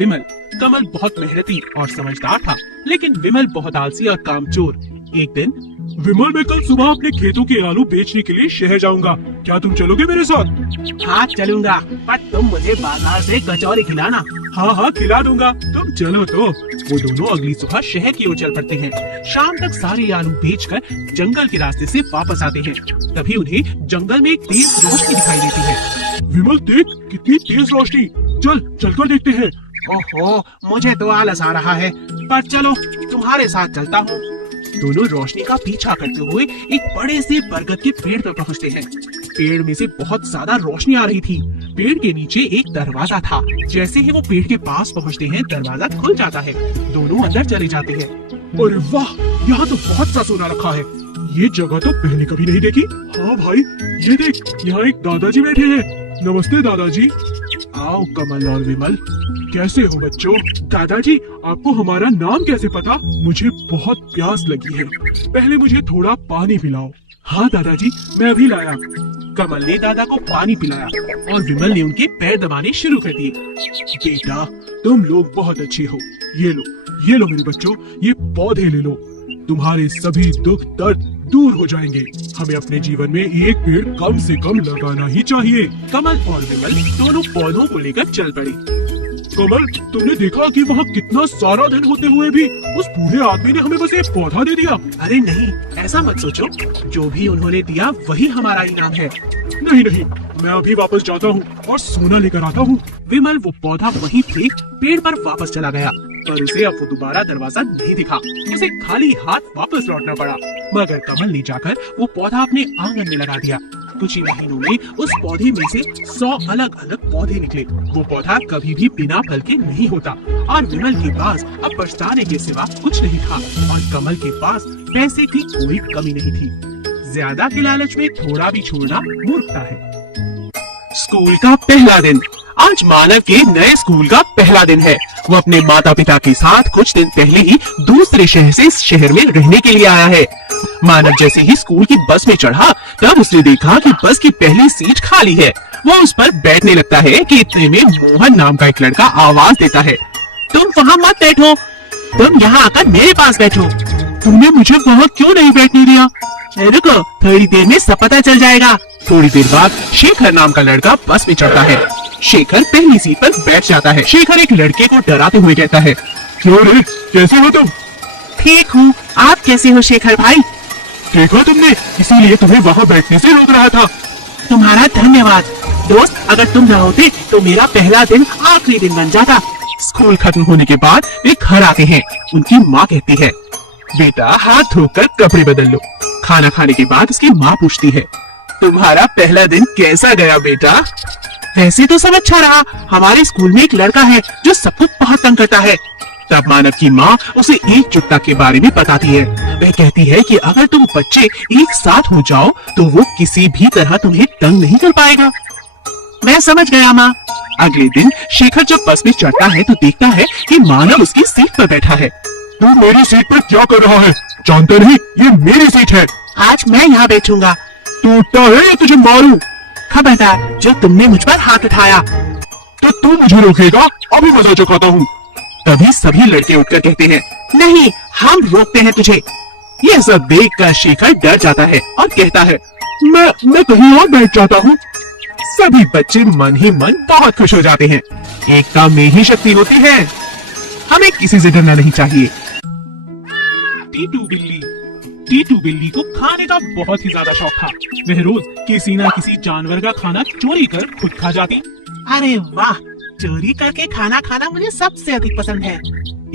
विमल। कमल बहुत मेहनती और समझदार था, लेकिन विमल बहुत आलसी और कामचोर। एक दिन, विमल, मैं कल सुबह अपने खेतों के आलू बेचने के लिए शहर जाऊंगा, क्या तुम चलोगे मेरे साथ? हाँ चलूंगा, पर तुम मुझे बाजार से कचौरी खिलाना। हाँ हाँ, खिला दूंगा, तुम चलो तो। वो दोनों अगली सुबह शहर की ओर चल पड़ते हैं। शाम तक सारे आलू बेचकर जंगल के रास्ते से वापस आते हैं। तभी उन्हें जंगल में एक तेज रोशनी दिखाई देती है। विमल, देख कितनी तेज रोशनी, चल चलकर देखते हैं। ओहो, मुझे तो आलस आ रहा है, पर चलो तुम्हारे साथ चलता हूँ। दोनों रोशनी का पीछा करते हुए एक बड़े से बरगद के पेड़ पर पहुँचते हैं। पेड़ में से बहुत ज्यादा रोशनी आ रही थी। पेड़ के नीचे एक दरवाजा था। जैसे ही वो पेड़ के पास पहुँचते हैं, दरवाजा खुल जाता है। दोनों अंदर चले जाते हैं। अरे वाह, यहाँ तो बहुत सा सोना रखा है, ये जगह तो पहले कभी नहीं देखी। हाँ भाई, ये देख, यहाँ एक दादाजी बैठे हैं। नमस्ते दादाजी। आओ कमल और विमल। कैसे हो बच्चों? दादाजी, आपको हमारा नाम कैसे पता? मुझे बहुत प्यास लगी है, पहले मुझे थोड़ा पानी पिलाओ। हाँ दादाजी, मैं अभी लाया। कमल ने दादा को पानी पिलाया और विमल ने उनके पैर दबाने शुरू कर दिए। बेटा, तुम लोग बहुत अच्छे हो। ये लो मेरे बच्चों, ये पौधे ले लो। तुम्हारे सभी दुख दर्द दूर हो जाएंगे। हमें अपने जीवन में एक पेड़ कम से कम लगाना ही चाहिए। कमल और विमल दोनों पौधों को लेकर चल पड़े। कमल, तुमने देखा कि वहाँ कितना सारा धन होते हुए भी उस बूढ़े आदमी ने हमें बस एक पौधा दे दिया। अरे नहीं, ऐसा मत सोचो, जो भी उन्होंने दिया वही हमारा इनाम है। नहीं, मैं अभी वापस जाता हूँ और सोना लेकर आता हूँ। विमल वो पौधा वहीं फेंक पेड़ पर वापस चला गया, पर उसे अब वो दोबारा दरवाजा नहीं दिखा। उसे खाली हाथ वापस लौटना पड़ा। मगर कमल ने जाकर वो पौधा अपने आंगन में लगा दिया। कुछ ही महीनों में उस पौधे में से 100 अलग अलग पौधे निकले। वो पौधा कभी भी बिना फल के नहीं होता और विमल के पास अब पछताने के सिवा कुछ नहीं था और कमल के पास पैसे की कोई कमी नहीं थी। ज्यादा के लालच में थोड़ा भी छोड़ना मूर्खता है। स्कूल का पहला दिन। आज मानव के नए स्कूल का पहला दिन है। वो अपने माता पिता के साथ कुछ दिन पहले ही दूसरे शहर से इस शहर में रहने के लिए आया है। मानव जैसे ही स्कूल की बस में चढ़ा, तब उसने देखा कि बस की पहली सीट खाली है। वो उस पर बैठने लगता है कि इतने में मोहन नाम का एक लड़का आवाज देता है, तुम वहाँ मत बैठो, तुम यहाँ आकर मेरे पास बैठो। तुमने मुझे वहाँ क्यों नहीं बैठने दिया? रुको, थोड़ी देर में सब पता चल जाएगा। थोड़ी देर बाद शेखर नाम का लड़का बस में चढ़ता है। शेखर पहली सीट पर बैठ जाता है। शेखर एक लड़के को डराते हुए कहता है, क्यों रे, कैसे हो तुम? ठीक हूँ, आप कैसे हो शेखर भाई? देखा तुमने, इसीलिए तुम्हें वहाँ बैठने से रोक रहा था। तुम्हारा धन्यवाद दोस्त, अगर तुम न होते तो मेरा पहला दिन आखिरी दिन बन जाता। स्कूल खत्म होने के बाद वे घर आते हैं। उनकी माँ कहती है, बेटा हाथ धोकर कपड़े बदल लो। खाना खाने के बाद उसकी माँ पूछती है, तुम्हारा पहला दिन कैसा गया बेटा? वैसे तो सब अच्छा रहा। हमारे स्कूल में एक लड़का है जो सब कुछ बहुत तंग करता है। तब मानव की माँ उसे एक चुट्टा के बारे में बताती है। वह कहती है कि अगर तुम बच्चे एक साथ हो जाओ तो वो किसी भी तरह तुम्हें तंग नहीं कर पाएगा। मैं समझ गया माँ। अगले दिन शेखर जब बस में चढ़ता है तो देखता है कि मानव उसकी सीट पर बैठा है। तू मेरी सीट पर क्या कर रहा है? जानता नहीं, ये मेरी सीट है। आज मैं यहाँ बैठूंगा। तू उठता है या तुझे मारूं? खबरदार, जो तुमने मुझ पर हाथ उठाया। तो तू मुझे रोकेगा? अभी मजा चखाता हूँ। तभी सभी लड़के उठकर कहते हैं, नहीं, हम रोकते हैं तुझे। यह सब देखकर शेखर डर जाता है और कहता है, मैं कहीं और बैठ जाता हूँ। सभी बच्चे मन ही मन बहुत खुश हो जाते हैं। एकता में ही शक्ति होती है। हमें किसी से डरना नहीं चाहिए। टीटू बिल्ली को खाने का बहुत ही ज्यादा शौक था। वह रोज किसी न किसी जानवर का खाना चोरी कर खुद खा जाती। अरे वाह, चोरी करके खाना खाना मुझे सबसे अधिक पसंद है।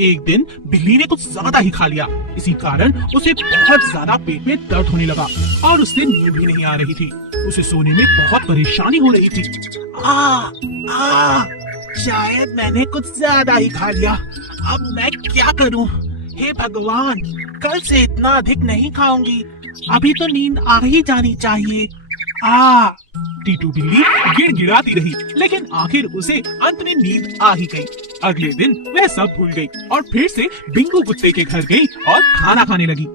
एक दिन बिल्ली ने कुछ ज्यादा ही खा लिया। इसी कारण उसे बहुत ज्यादा पेट में दर्द होने लगा और उससे नींद भी नहीं आ रही थी। उसे सोने में बहुत परेशानी हो रही थी। शायद मैंने कुछ ज्यादा ही खा लिया। अब मैं क्या करूं? हे भगवान, कल से इतना अधिक नहीं खाऊंगी। अभी तो नींद आ ही जानी चाहिए। टीटू बिल्ली गिड़गिड़ाती रही, लेकिन आखिर उसे अंत में नींद आ ही गई। अगले दिन वह सब भूल गई और फिर से बिंगू कुत्ते के घर गई और खाना खाने लगी।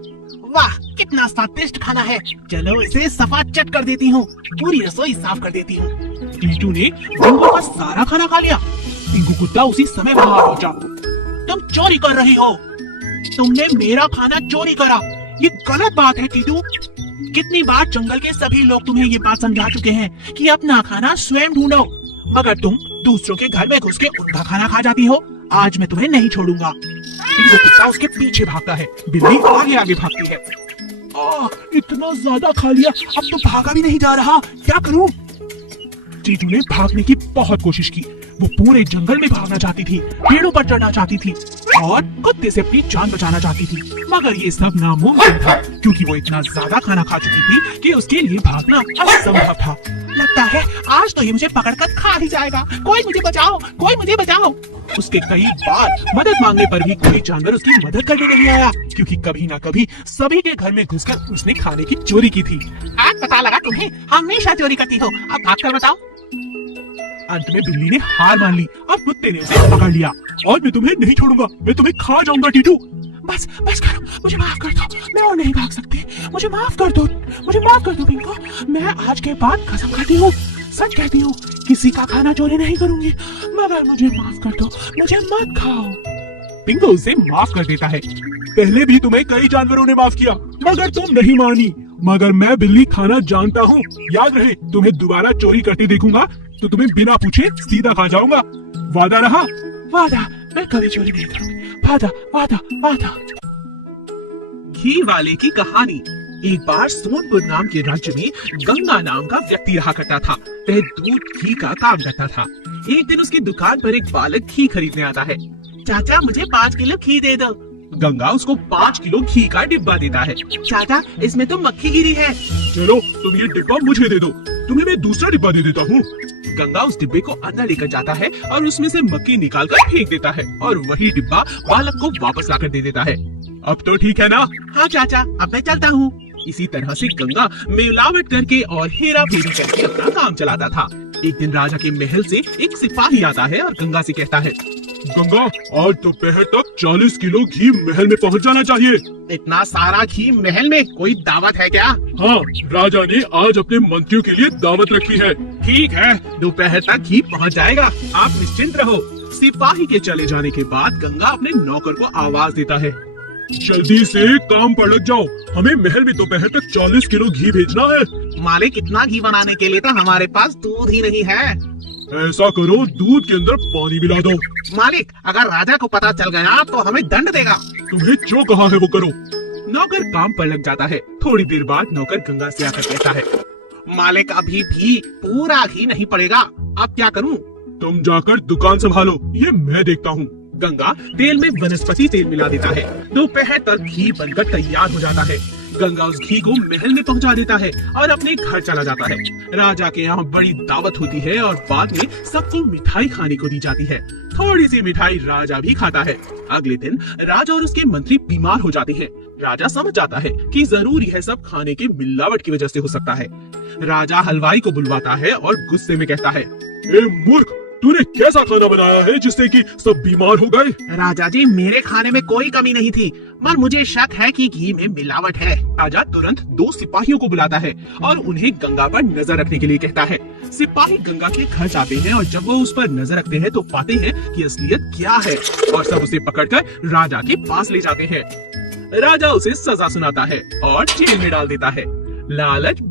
वाह, कितना स्वादिष्ट खाना है। चलो इसे सफा चट कर देती हूँ, पूरी रसोई साफ कर देती हूँ। टीटू ने बिंगू का सारा खाना खा लिया। टिंकू कुत्ता उसी समय वहां पहुंचा। तुम चोरी कर रही हो, तुमने मेरा खाना चोरी करा, ये गलत बात है टीटू। कितनी बार जंगल के सभी लोग तुम्हें ये बात समझा चुके हैं कि अपना खाना स्वयं ढूंढो, मगर तुम दूसरों के घर में घुस के उनका खाना खा जाती हो। आज मैं तुम्हें नहीं छोड़ूंगा। टिंकू कुत्ता उसके पीछे भागता है, बिल्ली आगे आगे भागती है। इतना ज्यादा खा लिया, अब तो भागा भी नहीं जा रहा, क्या करूं? टीटू ने भागने की बहुत कोशिश की। वो पूरे जंगल में भागना चाहती थी, पेड़ों पर चढ़ना चाहती थी और कुत्ते से अपनी जान बचाना चाहती थी, मगर ये सब नामुमकिन था क्योंकि वो इतना ज्यादा खाना खा चुकी थी कि उसके लिए भागना असंभव था। लगता है आज तो ये मुझे पकड़कर खा ही जाएगा। कोई मुझे बचाओ, कोई मुझे बचाओ। उसके कई बार मदद मांगने पर भी कोई जानवर उसकी मदद करने नहीं आया क्योंकि कभी ना कभी सभी के घर में घुसकर उसने खाने की चोरी की थी। आज पता लगा तुम्हें हमेशा चोरी करती हो, अब भागकर बताओ। अंत में बिल्ली ने हार मान ली और कुत्ते ने उसे पकड़ लिया। और मैं तुम्हें नहीं छोड़ूंगा, मैं तुम्हें खा जाऊंगा टीटू। बस बस करो, मुझे माफ कर दो, मैं और नहीं भाग सकती। मुझे माफ कर दो, मुझे माफ कर दो पिंको। मैं आज के बाद कसम खाती हूँ, सच कहती हूँ, किसी का खाना चोरी नहीं करूंगी, मगर मुझे माफ कर दो, मुझे मत खाओ। पिंको उसे माफ कर देता है। पहले भी तुम्हें कई जानवरों ने माफ किया मगर तुम नहीं मानी, मगर मैं बिल्ली खाना जानता हूँ। याद रहे, तुम्हें दोबारा चोरी करते देखूंगा तो तुम्हें बिना पूछे सीधा खा जाऊंगा। वादा रहा? वादा, मैं कभी चोरी नहीं करूंगी। वादा वादा वादा। घी वाले की कहानी। एक बार सोनपुर नाम के राज्य में गंगा नाम का व्यक्ति रहा करता था। वह दूध घी का काम करता था। एक दिन उसकी दुकान पर एक बालक घी खरीदने आता है। चाचा मुझे 5 किलो घी दे दो। गंगा उसको 5 किलो घी का डिब्बा देता है। चाचा इसमें तो मक्खी गिरी है। चलो तुम ये डिब्बा मुझे दे दो, तुम्हें मैं दूसरा डिब्बा दे देता हूँ। गंगा उस डिब्बे को अंदर लेकर जाता है और उसमें से मक्खी निकालकर फेंक देता है और वही डिब्बा बालक को वापस लाकर दे देता है। अब तो ठीक है ना? हाँ चाचा, अब मैं चलता हूँ। इसी तरह से गंगा मिलावट करके और हेरा फेरी करके अपना काम चलाता था। एक दिन राजा के महल से एक सिपाही आता है और गंगा से कहता है, गंगा आज दोपहर तक 40 किलो घी महल में पहुंच जाना चाहिए। इतना सारा घी महल में, कोई दावत है क्या? हाँ, राजा ने आज अपने मंत्रियों के लिए दावत रखी है। ठीक है, दोपहर तक घी पहुंच जाएगा, आप निश्चिंत रहो। सिपाही के चले जाने के बाद गंगा अपने नौकर को आवाज देता है, जल्दी से काम पर लग जाओ, हमें महल में दोपहर तक 40 किलो घी भेजना है। मालिक, इतना घी बनाने के लिए तो हमारे पास दूध ही नहीं है। ऐसा करो, दूध के अंदर पानी मिला दो। मालिक, अगर राजा को पता चल गया तो हमें दंड देगा। तुम्हें जो कहा है वो करो। नौकर काम पर लग जाता है। थोड़ी देर बाद नौकर गंगा से आकर कहता है, मालिक अभी भी पूरा घी नहीं पड़ेगा, अब क्या करूं? तुम जाकर दुकान संभालो, ये मैं देखता हूँ। गंगा तेल में वनस्पति तेल मिला देता है। दोपहर तक घी बनकर तैयार हो जाता है। गंगा उस घी को महल में पहुंचा देता है और अपने घर चला जाता है। राजा के यहाँ बड़ी दावत होती है और बाद में सबको मिठाई खाने को दी जाती है। थोड़ी सी मिठाई राजा भी खाता है। अगले दिन राजा और उसके मंत्री बीमार हो जाते हैं। राजा समझ जाता है कि जरूरी है सब खाने के मिलावट की वजह से हो सकता है। राजा हलवाई को बुलवाता है और गुस्से में कहता है, ए मूर्ख, तूने कैसा खाना बनाया है जिससे कि सब बीमार हो गए? राजा जी, मेरे खाने में कोई कमी नहीं थी, पर मुझे शक है कि घी में मिलावट है। राजा तुरंत 2 सिपाहियों को बुलाता है और उन्हें गंगा पर नजर रखने के लिए कहता है। सिपाही गंगा के घर जाते हैं और जब वो उस पर नजर रखते हैं तो पाते हैं कि असलियत क्या है और सब उसे पकड़कर राजा के पास ले जाते हैं। राजा उसे सजा सुनाता है और जेल में डाल देता है। लालच